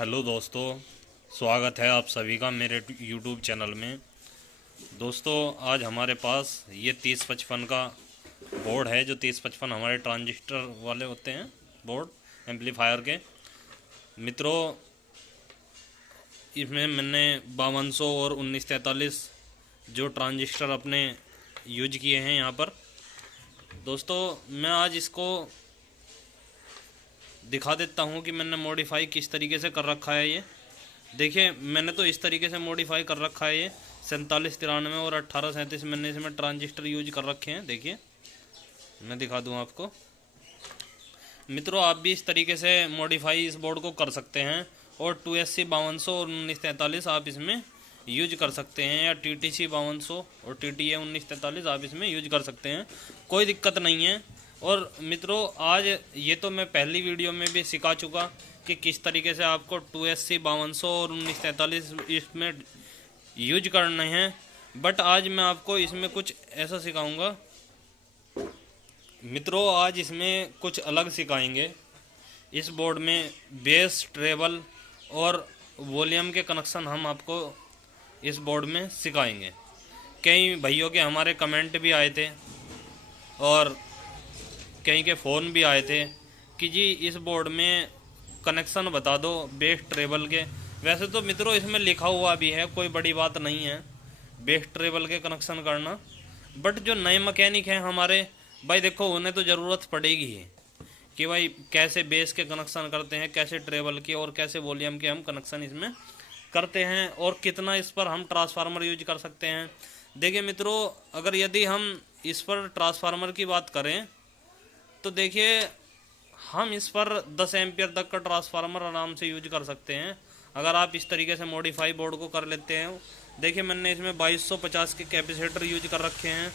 Hello दोस्तों, स्वागत है आप सभी का मेरे यूट्यूब चैनल में। दोस्तों, आज हमारे पास ये 3055 का बोर्ड है। जो 3055 हमारे ट्रांजिस्टर वाले होते हैं बोर्ड एम्पलीफायर के। मित्रों, इसमें मैंने 5200 और 1943 जो ट्रांजिस्टर अपने यूज किए हैं यहाँ पर। दोस्तों, मैं आज इसको दिखा देता हूँ कि मैंने मॉडिफाई किस तरीके से कर रखा है। ये देखिए, मैंने तो इस तरीके से मॉडिफाई कर रखा है। ये 4793 और 1837 मैंने इसमें ट्रांजिस्टर यूज कर रखे हैं। देखिए, मैं दिखा दूँ आपको। मित्रों, आप भी इस तरीके से मॉडिफाई इस बोर्ड को कर सकते हैं और 2SC 5200 और 1943 आप इसमें यूज कर सकते हैं, या TTC 5200 और TTA 1943 आप इसमें यूज कर सकते हैं। कोई दिक्कत नहीं है। और मित्रों, आज ये तो मैं पहली वीडियो में भी सिखा चुका कि किस तरीके से आपको 2SC 5200 और 1943 इसमें यूज करने हैं। बट आज मैं आपको इसमें कुछ ऐसा सिखाऊंगा। मित्रों, आज इसमें कुछ अलग सिखाएंगे। इस बोर्ड में बेस, ट्रेबल और वॉल्यूम के कनेक्शन हम आपको इस बोर्ड में सिखाएंगे। कई भाइयों के हमारे कमेंट भी आए थे और कई के फ़ोन भी आए थे कि जी इस बोर्ड में कनेक्शन बता दो बेस, ट्रेबल के। वैसे तो मित्रों इसमें लिखा हुआ भी है, कोई बड़ी बात नहीं है बेस, ट्रेबल के कनेक्शन करना। बट जो नए मैकेनिक हैं हमारे भाई, देखो उन्हें तो ज़रूरत पड़ेगी ही कि भाई कैसे बेस के कनेक्शन करते हैं, कैसे ट्रेबल के और कैसे वॉल्यूम के हम कनेक्शन इसमें करते हैं, और कितना इस पर हम ट्रांसफार्मर यूज कर सकते हैं। देखिए मित्रों, अगर यदि हम इस पर ट्रांसफार्मर की बात करें तो देखिए, हम इस पर 10 एम्पियर तक का ट्रांसफार्मर आराम से यूज कर सकते हैं अगर आप इस तरीके से मॉडिफाई बोर्ड को कर लेते हैं। देखिए, मैंने इसमें 2250 के कैपेसिटर यूज कर रखे हैं।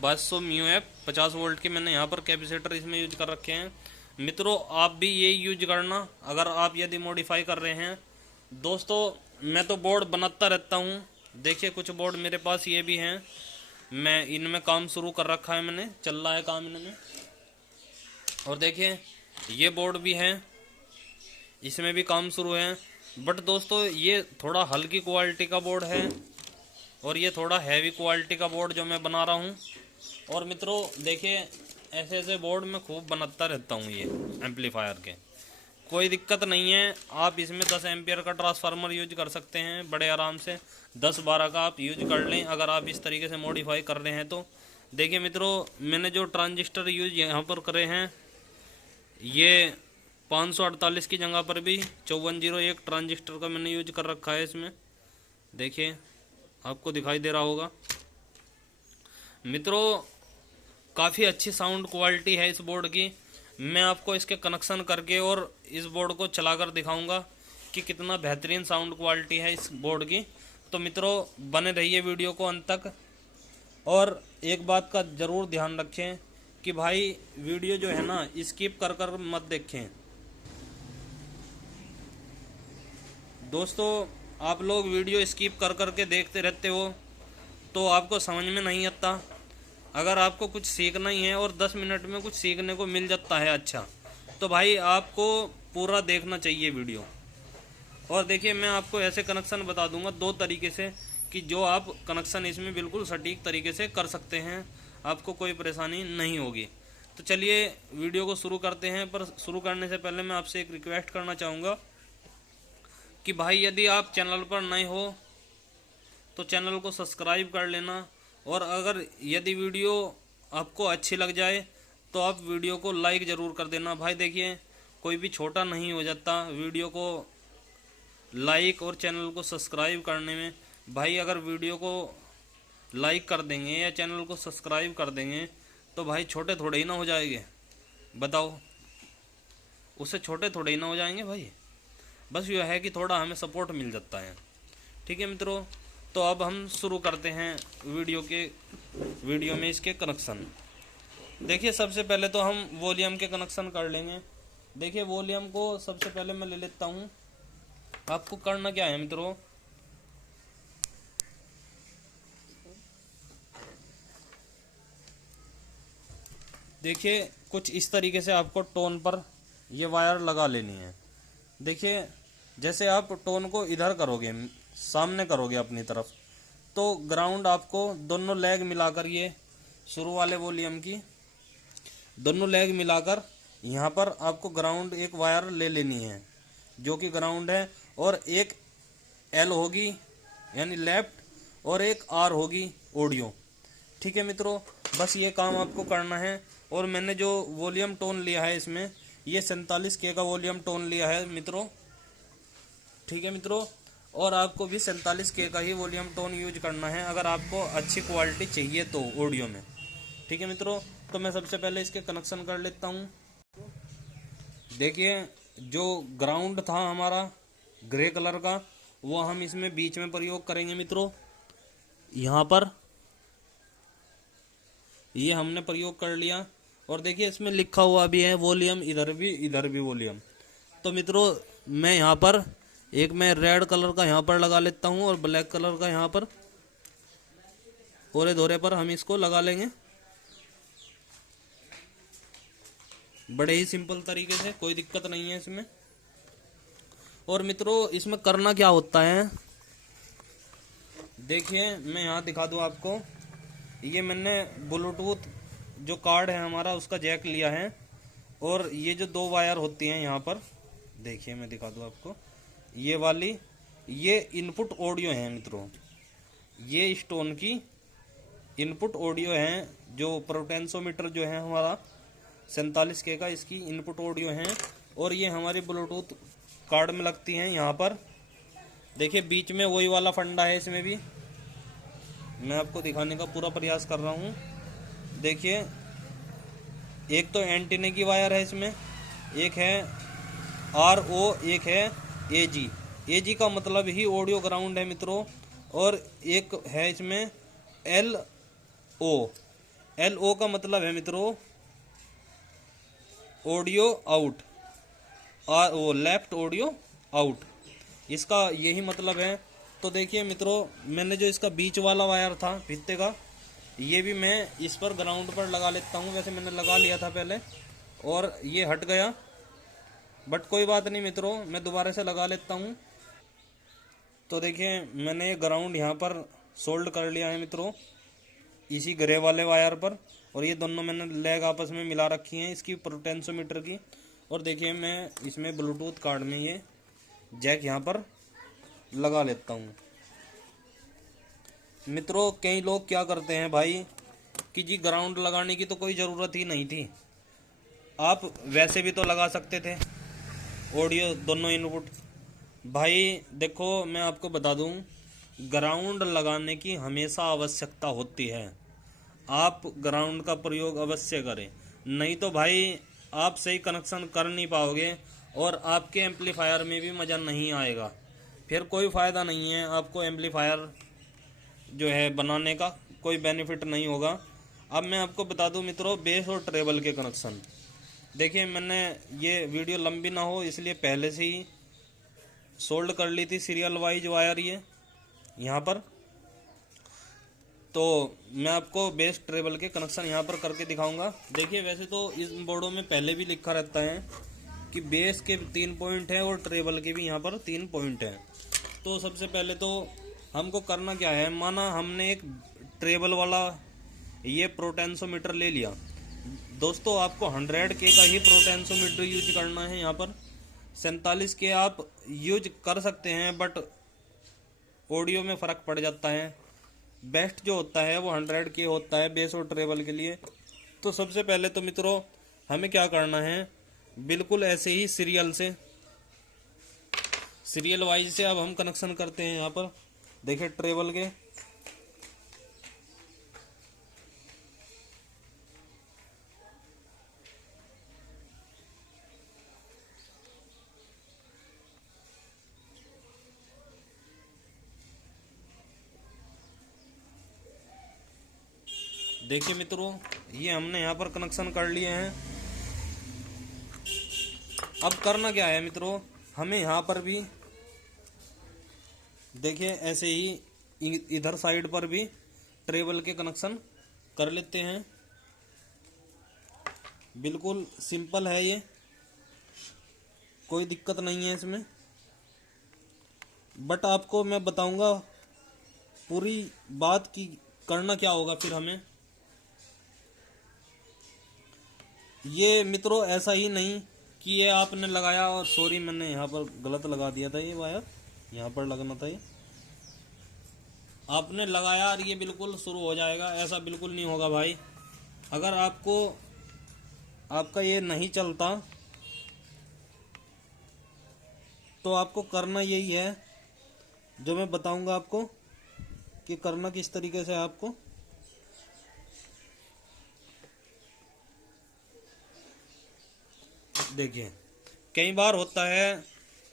2200 μF 50 वोल्ट के मैंने यहाँ पर कैपेसिटर इसमें यूज कर रखे हैं। मित्रों, आप भी ये यूज करना अगर आप यदि मॉडिफाई कर रहे हैं। दोस्तों, मैं तो बोर्ड बनाता रहता हूँ। देखिए, कुछ बोर्ड मेरे पास ये भी हैं, मैं इनमें काम शुरू कर रखा है, मैंने चल रहा है काम इनमें। और देखिए, ये बोर्ड भी है, इसमें भी काम शुरू है। बट दोस्तों, ये थोड़ा हल्की क्वालिटी का बोर्ड है और ये थोड़ा हैवी क्वालिटी का बोर्ड जो मैं बना रहा हूँ। और मित्रों देखिए, ऐसे ऐसे बोर्ड मैं खूब बनाता रहता हूँ ये एम्पलीफायर के। कोई दिक्कत नहीं है, आप इसमें 10 एम्पियर का ट्रांसफार्मर यूज कर सकते हैं बड़े आराम से। 10-12 का आप यूज कर लें अगर आप इस तरीके से मॉडिफाई कर रहे हैं तो। देखिए मित्रों, मैंने जो ट्रांजिस्टर यूज यहाँ पर करे हैं, ये 548 की जगह पर भी 5401 ट्रांजिस्टर का मैंने यूज कर रखा है इसमें। देखिए, आपको दिखाई दे रहा होगा। मित्रों, काफ़ी अच्छी साउंड क्वालिटी है इस बोर्ड की। मैं आपको इसके कनेक्शन करके और इस बोर्ड को चलाकर दिखाऊंगा कि कितना बेहतरीन साउंड क्वालिटी है इस बोर्ड की। तो मित्रों, बने रहिए वीडियो को अंत तक। और एक बात का ज़रूर ध्यान रखें कि भाई वीडियो जो है ना, स्किप कर कर मत देखें। दोस्तों, आप लोग वीडियो स्किप कर कर के देखते रहते हो तो आपको समझ में नहीं आता। अगर आपको कुछ सीखना ही है और 10 मिनट में कुछ सीखने को मिल जाता है अच्छा, तो भाई आपको पूरा देखना चाहिए वीडियो। और देखिए, मैं आपको ऐसे कनेक्शन बता दूंगा 2 तरीके से कि जो आप कनेक्शन इसमें बिल्कुल सटीक तरीके से कर सकते हैं, आपको कोई परेशानी नहीं होगी। तो चलिए वीडियो को शुरू करते हैं। पर शुरू करने से पहले मैं आपसे एक रिक्वेस्ट करना चाहूँगा कि भाई यदि आप चैनल पर नए हो तो चैनल को सब्सक्राइब कर लेना। और अगर यदि वीडियो आपको अच्छी लग जाए तो आप वीडियो को लाइक ज़रूर कर देना। भाई देखिए, कोई भी छोटा नहीं हो जाता वीडियो को लाइक और चैनल को सब्सक्राइब करने में। भाई अगर वीडियो को लाइक कर देंगे या चैनल को सब्सक्राइब कर देंगे तो भाई छोटे थोड़े ही ना हो जाएंगे, बताओ। उससे छोटे थोड़े ही ना हो जाएंगे भाई। बस यह है कि थोड़ा हमें सपोर्ट मिल जाता है। ठीक है मित्रों, तो अब हम शुरू करते हैं वीडियो में इसके कनेक्शन। देखिए, सबसे पहले तो हम वॉल्यूम के कनेक्शन कर लेंगे। देखिए, वॉल्यूम को सबसे पहले मैं ले लेता हूँ। आपको करना क्या है मित्रों, देखिए कुछ इस तरीके से आपको टोन पर ये वायर लगा लेनी है। देखिए जैसे आप टोन को इधर करोगे, सामने करोगे अपनी तरफ, तो ग्राउंड आपको दोनों लेग मिलाकर, ये शुरू वाले वॉल्यूम की दोनों लेग मिलाकर यहाँ पर आपको ग्राउंड एक वायर ले लेनी है जो कि ग्राउंड है, और एक एल होगी यानी लेफ्ट, और एक आर होगी ऑडियो। ठीक है मित्रों, बस ये काम आपको करना है। और मैंने जो वॉल्यूम टोन लिया है इसमें, ये 47K का वॉल्यूम टोन लिया है मित्रों। ठीक है मित्रों, और आपको भी 47K का ही वॉल्यूम टोन यूज करना है अगर आपको अच्छी क्वालिटी चाहिए तो ऑडियो में। ठीक है मित्रों, तो मैं सबसे पहले इसके कनेक्शन कर लेता हूँ। देखिए जो ग्राउंड था हमारा ग्रे कलर का, वो हम इसमें बीच में प्रयोग करेंगे मित्रों। यहाँ पर ये हमने प्रयोग कर लिया, और देखिए इसमें लिखा हुआ भी है वॉल्यूम, इधर भी वॉल्यूम। तो मित्रों मैं यहाँ पर मैं रेड कलर का यहाँ पर लगा लेता हूँ, और ब्लैक कलर का यहाँ पर ओरे धोरे पर हम इसको लगा लेंगे, बड़े ही सिंपल तरीके से, कोई दिक्कत नहीं है इसमें। और मित्रों इसमें करना क्या होता है, देखिए मैं यहाँ दिखा दूँ आपको। ये मैंने ब्लूटूथ जो कार्ड है हमारा उसका जैक लिया है, और ये जो दो वायर होती हैं यहाँ पर, देखिए मैं दिखा दूँ आपको, ये वाली ये इनपुट ऑडियो है मित्रों। ये स्टोन की इनपुट ऑडियो है, जो पोटेंशियोमीटर जो है हमारा 47K का, इसकी इनपुट ऑडियो है, और ये हमारी ब्लूटूथ कार्ड में लगती हैं यहाँ पर। देखिए बीच में वही वाला फंडा है, इसमें भी मैं आपको दिखाने का पूरा प्रयास कर रहा हूँ। देखिए एक तो एंटीने की वायर है इसमें, एक है RO, एक है AG। AG का मतलब ही ऑडियो ग्राउंड है मित्रों, और एक है इसमें LO का मतलब है मित्रों ऑडियो आउट, वो लेफ्ट ऑडियो आउट, इसका यही मतलब है। तो देखिए मित्रों मैंने जो इसका बीच वाला वायर था फीते का, ये भी मैं इस पर ग्राउंड पर लगा लेता हूँ। वैसे मैंने लगा लिया था पहले और ये हट गया, बट कोई बात नहीं मित्रों, मैं दोबारा से लगा लेता हूँ। तो देखिए मैंने ये ग्राउंड यहाँ पर सोल्ड कर लिया है मित्रों, इसी ग्रे वाले वायर पर, और ये दोनों मैंने लेग आपस में मिला रखी हैं इसकी पोटेंशियोमीटर की। और देखिए मैं इसमें ब्लूटूथ कार्ड में ये जैक यहाँ पर लगा लेता हूँ। मित्रों कई लोग क्या करते हैं भाई कि जी ग्राउंड लगाने की तो कोई ज़रूरत ही नहीं थी, आप वैसे भी तो लगा सकते थे ऑडियो दोनों इनपुट। भाई देखो मैं आपको बता दूं, ग्राउंड लगाने की हमेशा आवश्यकता होती है, आप ग्राउंड का प्रयोग अवश्य करें, नहीं तो भाई आप सही कनेक्शन कर नहीं पाओगे और आपके एम्पलीफायर में भी मज़ा नहीं आएगा, फिर कोई फ़ायदा नहीं है, आपको एम्पलीफायर जो है बनाने का कोई बेनिफिट नहीं होगा। अब मैं आपको बता दूं मित्रों बेस और ट्रेबल के कनेक्शन। देखिए मैंने ये वीडियो लंबी ना हो इसलिए पहले से ही सोल्ड कर ली थी सीरियल वाइज वायर ये यहाँ पर। तो मैं आपको बेस ट्रेबल के कनेक्शन यहाँ पर करके दिखाऊंगा। देखिए वैसे तो इस बोर्डों में पहले भी लिखा रहता है कि बेस के 3 पॉइंट है और ट्रेबल के भी यहाँ पर 3 पॉइंट है। तो सबसे पहले तो हमको करना क्या है, माना हमने एक ट्रेबल वाला ये पोटेंशियोमीटर ले लिया, दोस्तों आपको 100K का ही पोटेंशियोमीटर यूज करना है। यहाँ पर 47K आप यूज कर सकते हैं बट ऑडियो में फ़र्क पड़ जाता है, बेस्ट जो होता है वो 100K होता है बेस और ट्रेबल के लिए। तो सबसे पहले तो मित्रों हमें क्या करना है, बिल्कुल ऐसे ही सीरियल वाइज से अब हम कनेक्शन करते हैं। यहाँ पर देखिए ट्रेबल के देखिए मित्रों ये हमने यहाँ पर कनेक्शन कर लिए हैं। अब करना क्या है मित्रों, हमें यहाँ पर भी देखिए ऐसे ही इधर साइड पर भी ट्रेबल के कनेक्शन कर लेते हैं। बिल्कुल सिंपल है ये, कोई दिक्कत नहीं है इसमें। बट आपको मैं बताऊंगा पूरी बात की करना क्या होगा फिर हमें। ये मित्रों ऐसा ही नहीं कि ये आपने लगाया और सॉरी मैंने यहाँ पर गलत लगा दिया था, ये वायर यहाँ पर लगना था, ये आपने लगाया और ये बिल्कुल शुरू हो जाएगा, ऐसा बिल्कुल नहीं होगा भाई। अगर आपको आपका ये नहीं चलता तो आपको करना यही है जो मैं बताऊंगा आपको कि करना किस तरीके से आपको। देखिए कई बार होता है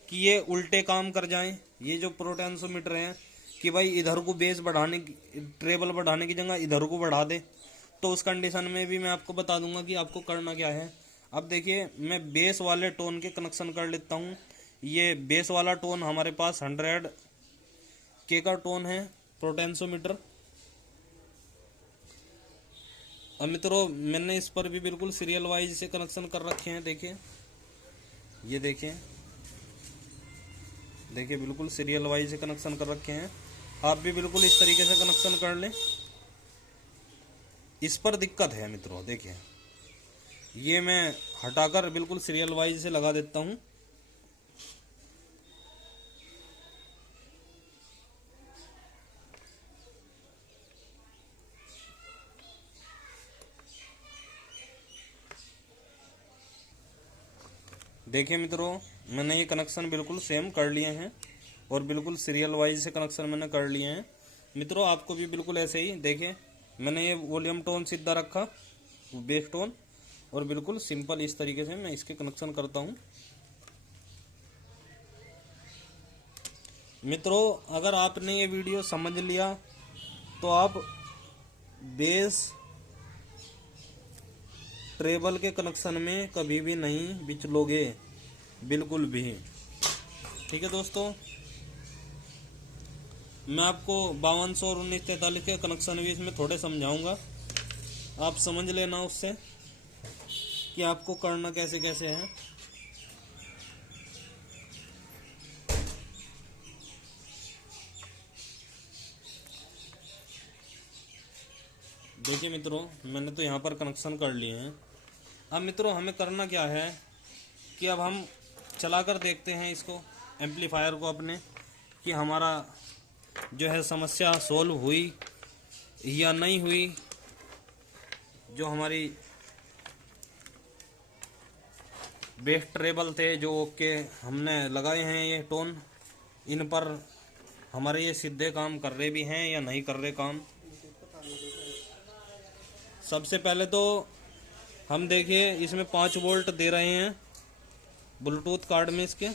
कि ये उल्टे काम कर जाएं, ये जो पोटेंशियोमीटर है कि भाई इधर को बेस बढ़ाने की, ट्रेबल बढ़ाने की जगह इधर को बढ़ा दे, तो उस कंडीशन में भी मैं आपको बता दूंगा कि आपको करना क्या है। अब देखिए मैं बेस वाले टोन के कनेक्शन कर लेता हूँ। ये बेस वाला टोन हमारे पास 100 के का टोन है पोटेंशियोमीटर। अब मित्रों मैंने इस पर भी बिल्कुल सीरियल वाइज से कनेक्शन कर रखे हैं। देखिए ये देखिए देखिए बिल्कुल सीरियल वाइज से कनेक्शन कर रखे हैं। आप भी बिल्कुल इस तरीके से कनेक्शन कर लें। इस पर दिक्कत है मित्रों, देखिए ये मैं हटाकर बिल्कुल सीरियल वाइज से लगा देता हूं। देखिए मित्रों मैंने ये कनेक्शन बिल्कुल सेम कर लिए हैं और बिल्कुल सीरियल वाइज से कनेक्शन मैंने कर लिए हैं। मित्रों आपको भी बिल्कुल ऐसे ही देखिए मैंने ये वॉल्यूम टोन सीधा रखा, बेस टोन, और बिल्कुल सिंपल इस तरीके से मैं इसके कनेक्शन करता हूं। मित्रों अगर आपने ये वीडियो समझ लिया तो आप बेस ट्रेबल के कनेक्शन में कभी भी नहीं बिचलोगे, बिल्कुल भी। ठीक है दोस्तों, मैं आपको 5200 और 1943 के कनेक्शन भी इसमें थोड़े समझाऊंगा, आप समझ लेना उससे कि आपको करना कैसे कैसे है। देखिए मित्रों मैंने तो यहाँ पर कनेक्शन कर लिए हैं। अब मित्रों हमें करना क्या है कि अब हम चलाकर देखते हैं इसको, एम्पलीफायर को अपने, कि हमारा जो है समस्या सोल्व हुई या नहीं हुई। जो हमारी बेस ट्रेबल थे जो ओके हमने लगाए हैं ये टोन, इन पर हमारे ये सीधे काम कर रहे भी हैं या नहीं कर रहे काम। सबसे पहले तो हम देखिए इसमें 5 वोल्ट दे रहे हैं ब्लूटूथ कार्ड में इसके।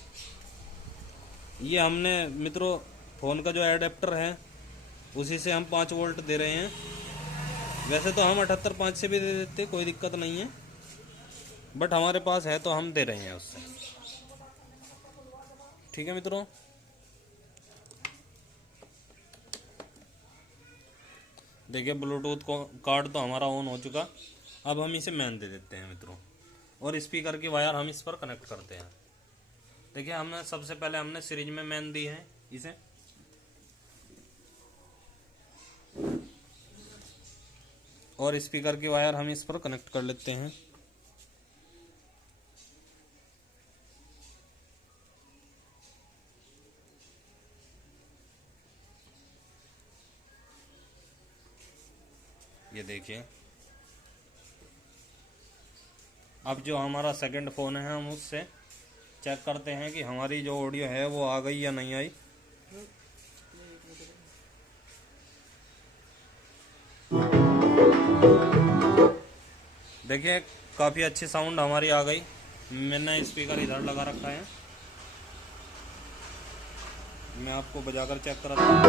ये हमने मित्रों फ़ोन का जो एडेप्टर है उसी से हम 5 वोल्ट दे रहे हैं। वैसे तो हम 78.5 से भी दे देते, कोई दिक्कत नहीं है, बट हमारे पास है तो हम दे रहे हैं उससे। ठीक है मित्रों, देखिए ब्लूटूथ को कार्ड तो हमारा ऑन हो चुका। अब हम इसे मैन दे देते हैं मित्रों, और स्पीकर की वायर हम इस पर कनेक्ट करते हैं। देखिए हमने सबसे पहले हमने सीरीज में मैन दी है इसे, और स्पीकर की वायर हम इस पर कनेक्ट कर लेते हैं। ये देखिए अब जो हमारा सेकंड फ़ोन है हम उससे चेक करते हैं कि हमारी जो ऑडियो है वो आ गई या नहीं आई। देखिए काफ़ी अच्छी साउंड हमारी आ गई। मैंने स्पीकर इधर लगा रखा है, मैं आपको बजाकर चेक कराता हूँ।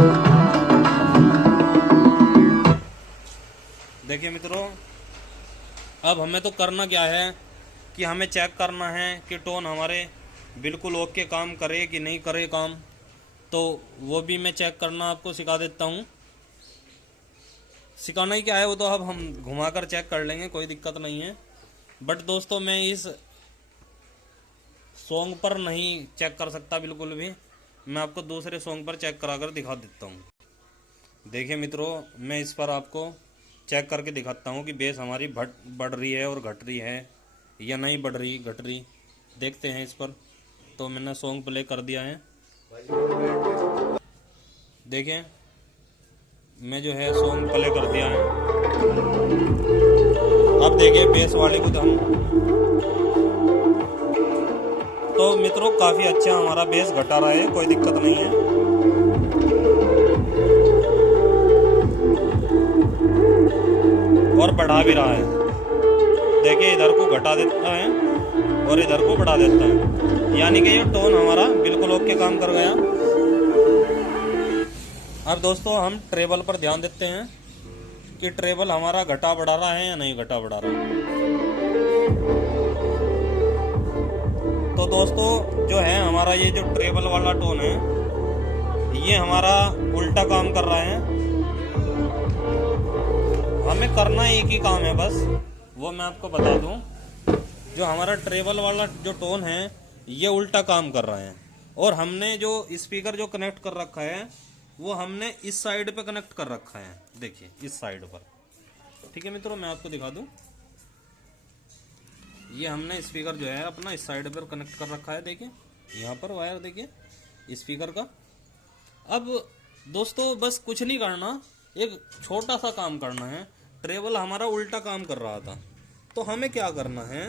देखिए मित्रों अब हमें तो करना क्या है कि हमें चेक करना है कि टोन हमारे बिल्कुल ओके काम करे कि नहीं करे काम, तो वो भी मैं चेक करना आपको सिखा देता हूँ। सिखाना ही क्या है वो तो अब हम घुमाकर चेक कर लेंगे, कोई दिक्कत नहीं है। बट दोस्तों मैं इस सॉन्ग पर नहीं चेक कर सकता बिल्कुल भी। मैं आपको दूसरे सॉन्ग पर चेक करा कर दिखा देता हूँ। देखिए मित्रों, मैं इस पर आपको चेक करके दिखाता हूँ कि बेस हमारी बढ़ रही है और घट रही है या नहीं बढ़ रही घट रही। देखते हैं इस पर। तो मैंने सॉन्ग प्ले कर दिया है। देखिए मैं जो है सॉन्ग प्ले कर दिया है। अब देखिए बेस वाले को तो मित्रों काफ़ी अच्छा हमारा बेस घटा रहा है, कोई दिक्कत नहीं है। और बढ़ा भी रहा है। देखिए इधर को घटा देता है और इधर को बढ़ा देता है, यानी कि ये टोन हमारा बिल्कुल ओके काम कर गया। अब दोस्तों हम ट्रेबल पर ध्यान देते हैं कि ट्रेबल हमारा घटा बढ़ा रहा है या नहीं घटा बढ़ा रहा है। तो दोस्तों जो है हमारा ये जो ट्रेबल वाला टोन है ये हमारा उल्टा काम कर रहा है। हमें करना एक ही काम है बस, वो मैं आपको बता दूं। जो हमारा ट्रेबल वाला जो टोन है ये उल्टा काम कर रहा है, और हमने जो स्पीकर जो कनेक्ट कर रखा है वो हमने इस साइड पे कनेक्ट कर रखा है। देखिए इस साइड पर, ठीक है मित्रों, मैं आपको दिखा दूं। ये हमने स्पीकर जो है अपना इस साइड पर कनेक्ट कर रखा है। देखिए यहाँ पर वायर देखिए स्पीकर का। अब दोस्तों बस कुछ नहीं करना, एक छोटा सा काम करना है। ट्रेबल हमारा उल्टा काम कर रहा था, तो हमें क्या करना है,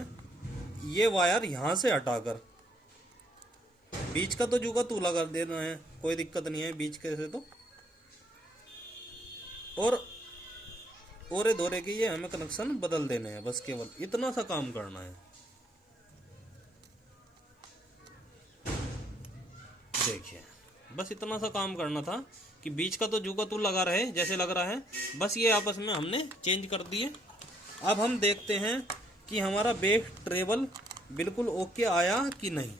ये वायर यहाँ से हटाकर बीच का तो जू का तूला कर देना है, कोई दिक्कत नहीं है बीच के से तो। और ओरे दोरे के ये हमें कनेक्शन बदल देने हैं, बस केवल इतना सा काम करना है। देखिए बस इतना सा काम करना था कि बीच का तो जू का तू लगा रहे जैसे लग रहा है, बस ये आपस में हमने चेंज कर दिए। अब हम देखते हैं कि हमारा बेस ट्रेबल बिल्कुल ओके आया कि नहीं।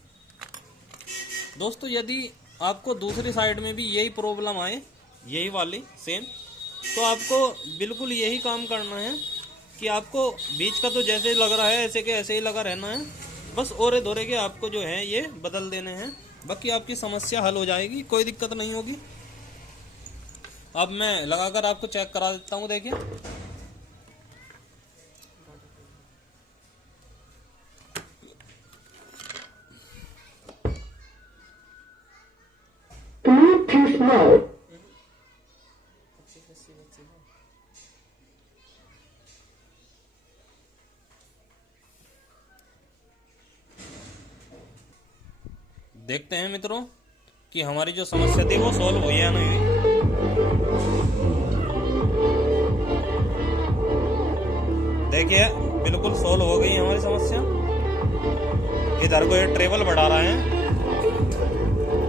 दोस्तों यदि आपको दूसरी साइड में भी यही प्रॉब्लम आए, यही वाली सेम, तो आपको बिल्कुल यही काम करना है कि आपको बीच का तो जैसे लग रहा है ऐसे के ऐसे ही लगा रहना है। बस ओरे दोरे के आपको जो है ये बदल देने हैं, बाकी आपकी समस्या हल हो जाएगी, कोई दिक्कत नहीं होगी। अब मैं लगाकर आपको चेक करा देता हूँ। देखिए देखते हैं मित्रों कि हमारी जो समस्या थी वो सॉल्व हुई या नहीं हुई। देखिए बिल्कुल सॉल्व हो गई हमारी समस्या। इधर को ये ट्रेबल बढ़ा रहा है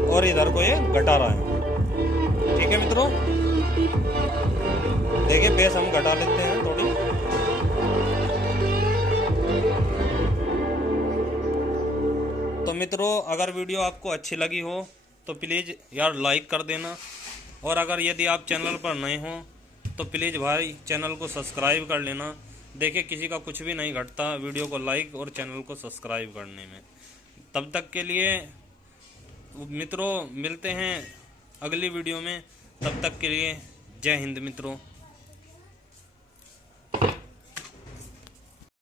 और इधर को ये घटा रहा है। ठीक है मित्रों, देखिए बेस हम घटा लेते हैं थोड़ी। तो मित्रों अगर वीडियो आपको अच्छी लगी हो तो प्लीज़ यार लाइक कर देना, और अगर यदि आप चैनल पर नए हो तो प्लीज़ भाई चैनल को सब्सक्राइब कर लेना। देखिए किसी का कुछ भी नहीं घटता वीडियो को लाइक और चैनल को सब्सक्राइब करने में। तब तक के लिए मित्रों मिलते हैं अगली वीडियो में, तब तक के लिए जय हिंद मित्रों।